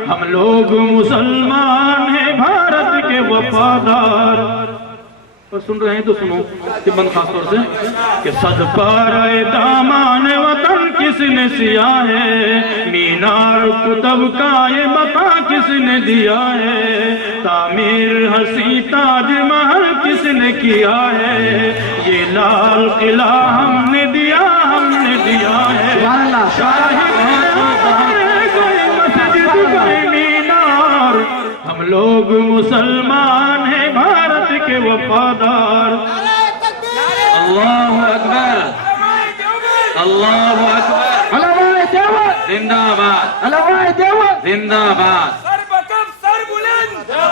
हम लोग मुसलमान हैं भारत के वफादार। और सुन रहे हैं तो सुनो तिब्बन खास तौर से कि सद पारे दामान वतन किसने सिया है, मीनार कुतुब का ये बता किसने दिया है, तामीर हसी ताज महल किसने किया है, ये लाल किला हमने दिया है। मीनार, हम लोग मुसलमान हैं भारत के वफादार। अल्लाहु अकबर, अल्लाहु अकबर, जिंदाबाद जिंदाबाद,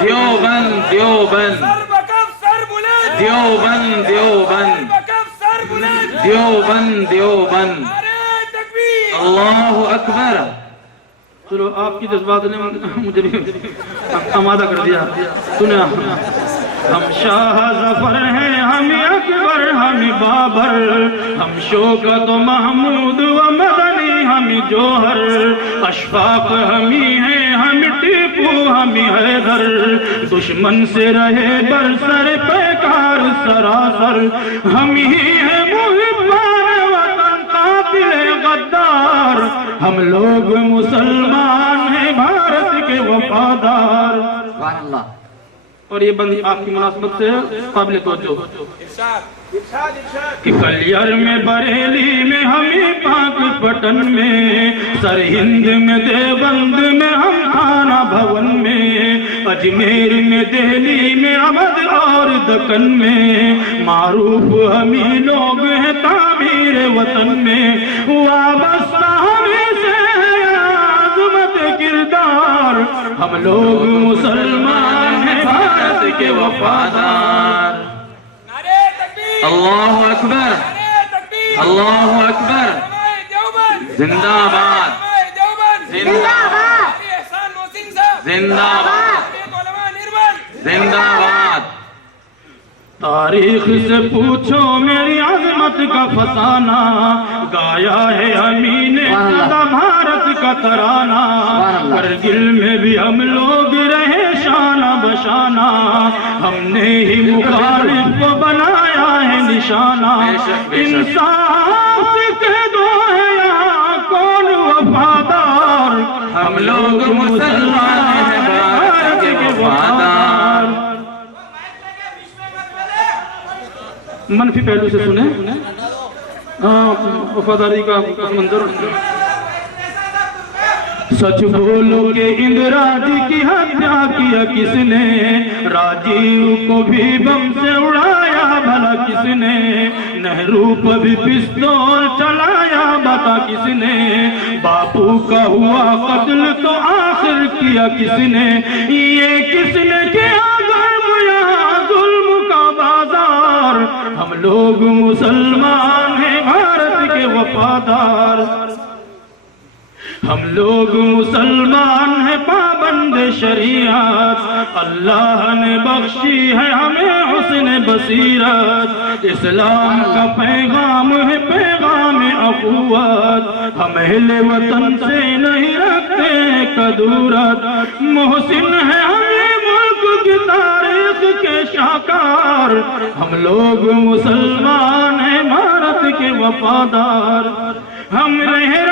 देवबंद देवबंद देवबंद देवबंद देवबंद देवबंद, अल्लाहु अकबर। चलो आपकी जज्बात ने मुझे भी आमादा कर दिया। सुना, हम शाह जफर हैं, हम अकबर, हम बाबर, हम शौकत महमूद व मदनी, हम जोहर, अशफाक हमी हैं, हम टीपू, हम हैदर, दुश्मन से रहे बरसर पैकार सरासर, हम ही हैं मुहिब्बान वतन कातिल गद्दार, हम लोग मुसलमान हैं भारत के वफादार। और ये बंदी आपकी मुनासबत से काबिल तवज्जो कि कलियर में बरेली में हमी पाक पटन में, सरहिंद में देवबंद में हम थाना भवन में, अजमेर में दिल्ली में अवध और दक्कन में, मारूफ हमी लोग हैं तामीर वतन में, वाबस्ता हमी से आज़मत किरदार, हम लोग मुसलमान हैं भारत के वफादार। अल्लाहु अकबर, अल्लाहु अकबर, जिंदाबाद जिंदाबाद जिंदाबाद जिंदाबाद। तारीख से पूछो मेरी अजमत का फसाना, गाया है हमी ने सदा भारत का तराना, करगिल में भी हम लोग रहे शाना बशाना, हमने ही मुखालिफ को बनाया है निशाना, इंसाफ के दो है यहाँ कौन वफादार, हम लोग मुसलमान हैं भारत के वफादार। मनफी पहलू से सुने वफादारी का मंजर। सच बोलो के इंदिरा जी की हत्या किया किसने, राजीव को भी बम से उड़ाया भला किसने, नेहरू पर भी पिस्तौल चलाया बता किसने, बापू का हुआ कत्ल तो आखिर किया किसने, ये किसने किया जुल्म का बाजार, हम लोग मुसलमान हैं भारत के वफादार, हम लोग मुसलमान हैं पाबंद शरीयत, अल्लाह ने बख्शी है हमें हुस्न बसीरत, इस्लाम का पैगाम है पैगाम अखुवत, हम अहले वतन से नहीं रखते कदूरत, मोहसिन है हमें मुल्क की तारीख के शाकार, हम लोग मुसलमान हैं भारत के वफादार, हम रहे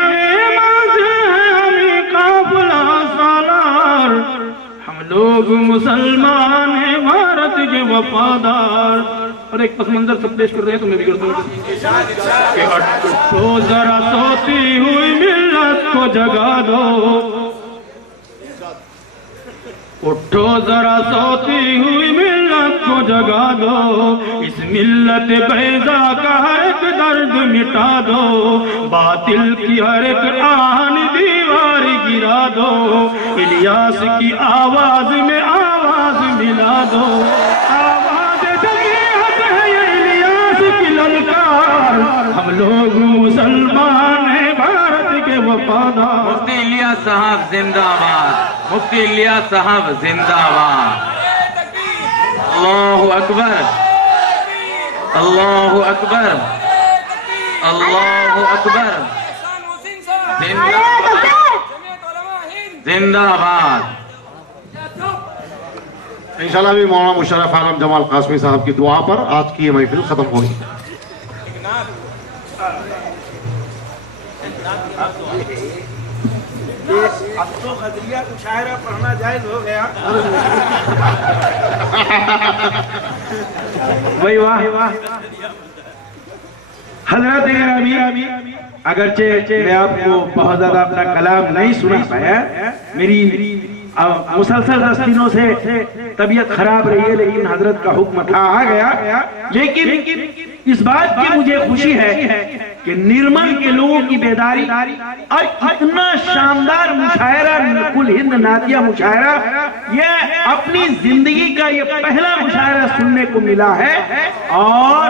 लोग मुसलमान हैं भारत के वफादार। और एक पस मंजर सब पेश कर रहे हैं तो मैं भी करता हूँ कि उठो जरा सोती हुई मिल्लत को जगा दो, उठो जरा सोती हुई मिल्लत को जगा दो, इस मिल्लत बैज़ा का हर एक दर्द मिटा दो, बातिल की हर एक आन दीवार गिरा दो, इलियास की आवाज में आवाज मिला दो, आवाज जमीयत है ये इलियास की ललकार, हम लोग मुसलमान हैं भारत के वफादार। मुफ्ती इलियास साहब जिंदाबाद, मुफ्ती इलियास साहब जिंदाबाद। अल्लाहु अकबर, अल्लाहु अकबर, अल्लाहु अकबर, जिंदाबाद। इंशाल्लाह भी मौलाना मुशर्रफ आलम जमाल कासमी साहब की दुआ पर आज की ये महफिल खत्म होगी। अब तो खजरिया मुशायरा पढ़ना जायज हो गया। वही वाह हजरत गिरामी, अगरचे मैं आपको बहुत ज्यादा अपना कलाम नहीं सुना पाया, मेरी मुसलसल 10 दिनों से तबीयत खराब रही है, लेकिन हजरत का हुक्म था आ गया। लेकिन इस बात की मुझे खुशी है कि निर्मल के लोगों की बेदारी और इतना शानदार मुशायरा, कुल हिंद नातिया मुशायरा, ये अपनी जिंदगी का ये पहला मुशायरा सुनने को मिला है। और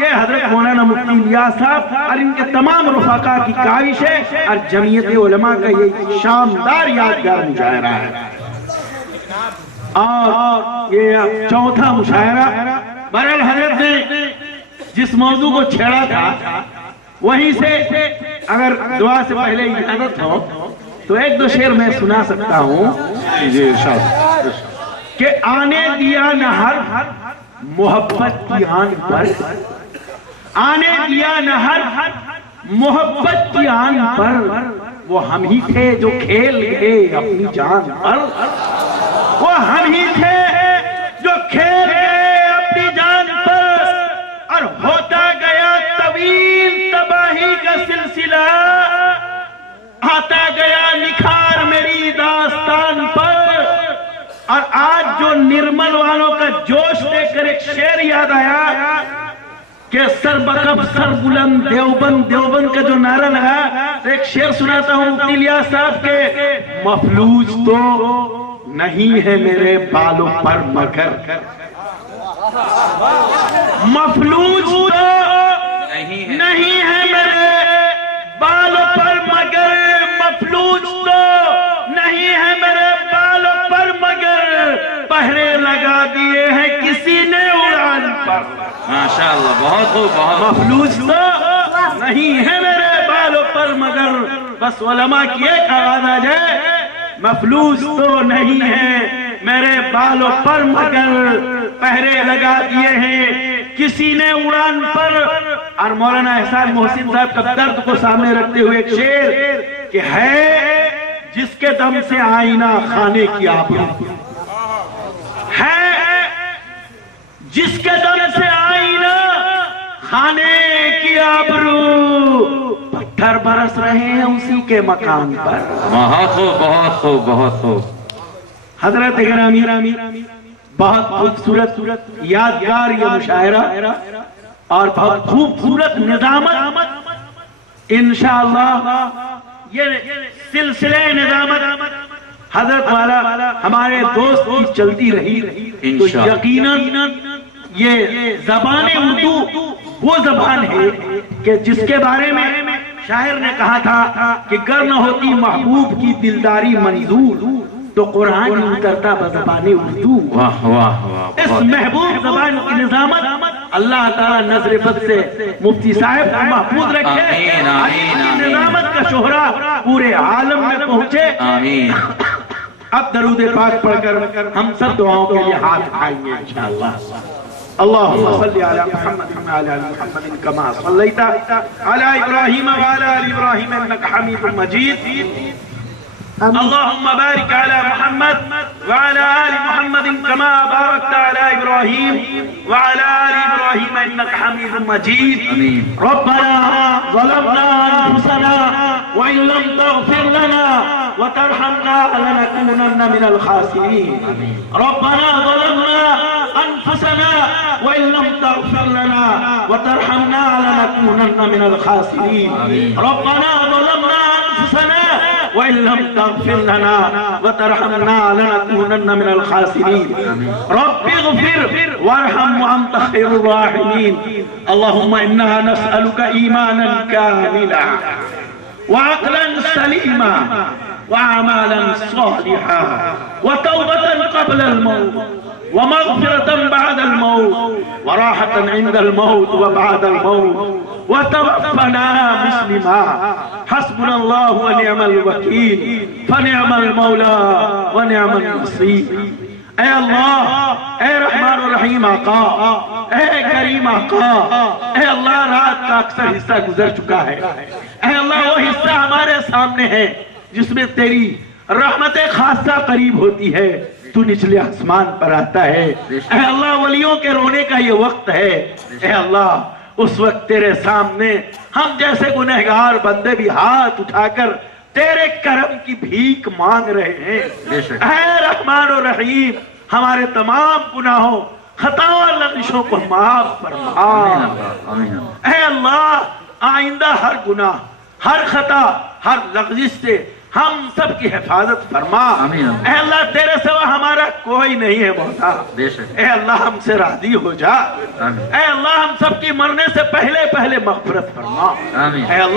ये हजरत मौलाना मुफ्ती इलियास साहब और इनके तमाम रफ़ाका की काविश है और जमीयत उलमा का ये शानदार यादगार मुशायरा है। और ये चौथा मुशायरा बहरहाल हजरत ने जिस मौजू को छेड़ा था वहीं से अगर दुआ से पहले इजाजत हो तो 1-2 शेर मैं सुना सकता हूँ कि आने दिया न हर मोहब्बत की आन पर, आने दिया न हर मोहब्बत की आन पर, वो हम ही थे जो खेल गए अपनी जान पर, वो हम ही थे जो खेल गए अपनी जान पर, और होता गया तवील तबाही का सिलसिला, आता गया निखार मेरी दास्तान पर। और आज जो निर्मल वालों का जोश देखकर एक शेर याद आया कि सर बकब सर बुलंद देवबंद, देवबंद का जो नारा लगा, तो एक शेर सुनाता हूँ मुफ्ती इलियास साहब के, मफलूज तो नहीं है मेरे बालों पर मगर, मफलूज तो नहीं है मेरे बालों पर मगर, मफलूज तो नहीं है मेरे बालों पर मगर, पहरे लगा दिए हैं किसी ने उड़ान पर। माशाअल्लाह, बहुत हो बहुत। मफलूज तो नहीं है मेरे बालों पर मगर, बस उलमा की एक आवाज आ जाए, मफलूज तो नहीं है मेरे बालों पर मगर, पहरे लगा दिए हैं किसी ने उड़ान पर। और मौलाना एहसान मोहसिन साहब का दर्द को सामने रखते हुए एक शेर कि है जिसके दम से आईना खाने की आबरू, है जिसके दम से आईना खाने की आबरू, पत्थर बरस रहे हैं उसी के मकान पर। बहुत हो बहुत हो बहुत हो। हजरत गिरामी, बहुत खूबसूरत यादगार ये मुशायरा और बहुत खूबसूरत निजामत, इंशाअल्लाह ये सिलसिले निजामत हजरत वाला हमारे दोस्त की चलती रही तो यकीनन ये ज़बान उर्दू वो जबान है कि जिसके बारे में शायर ने कहा था कि गर न होती महबूब की दिलदारी मंजूर तो कुरान उतरता बज़बाने उर्दू। वाह वाह वाह। इस महबूब जबान की निजामत अल्लाह ताला नजर बद से मुफ्ती साहब को महफूज रखे, निजामत का शोहरा पूरे आलम में पहुंचे। आमीन। अब दरूद पाक पढ़कर हम सब दुआओं के लिए हाथ उठाएंगे इंशाअल्लाह। अल्लाहुम्मा सल्ली अला मुहम्मद व अला आलि मुहम्मद कमा सल्लैता अला इब्राहीम व अला आलि इब्राहीम इन्नका हमीदुम मजीद। अल्लाहुम्मा बारिक अला मुहम्मद व अला आलि मुहम्मद कमा बारकता अला इब्राहीम व अला आलि इब्राहीम इन्नका हमीदुम मजीद। रब्बना ज़लमना अनफुसना व इन लम तग़फिर लना व तरहमना लनकूनन्ना मिनल खासिरीन। रब्बना ज़लमना अनफुसना व इन लम तग़फिर लना व तरहमना लनकूनन्ना मिनल खासिरीन। रब्बना ज़लमना अनफुसना وإن لم تغفر لنا وترحمنا لنكونن من الخاسرين। رب اغفر وارحم وأنت خير الراحمين। اللهم إنا نسألك إيمانا كاملا وعقلا سليما وأعمالا صالحا وتوبة قبل الموت ومغفرة بعد الموت وراحة عند الموت وبعد الموت وتوفنا مسلما حسبنا الله ونعم الوكيل فنعم المولى ونعم النصير। اے اللہ، اے رحمان الرحیم آقا، اے کریم آقا، اے اللہ رات کا اکثر حصہ گزر چکا ہے، اے اللہ وہ حصہ ہمارے سامنے ہے جس میں تیری رحمت خاصہ قریب ہوتی ہے، تو نچلے آسمان پر آتا ہے، اے اللہ ولیوں کے رونے کا یہ وقت ہے، اے اللہ اس وقت تیرے سامنے ہم جیسے گنہگار بندے بھی ہاتھ اٹھا کر تیرے کرم کی بھیک مانگ رہے ہیں۔ اے رحمان و رحیم ہمارے تمام گناہوں خطاؤں اور لغزشوں کو معاف فرما۔ اے اللہ آئندہ ہر گناہ، ہر خطا، ہر لغزش سے ہم سب کی حفاظت فرما۔ اے اللہ تیرے سوا ہمارا کوئی نہیں ہے مولا، اے اللہ ہم سے راضی ہو جا، اے اللہ ہم سب کی مرنے سے پہلے مغفرت فرما، اے اللہ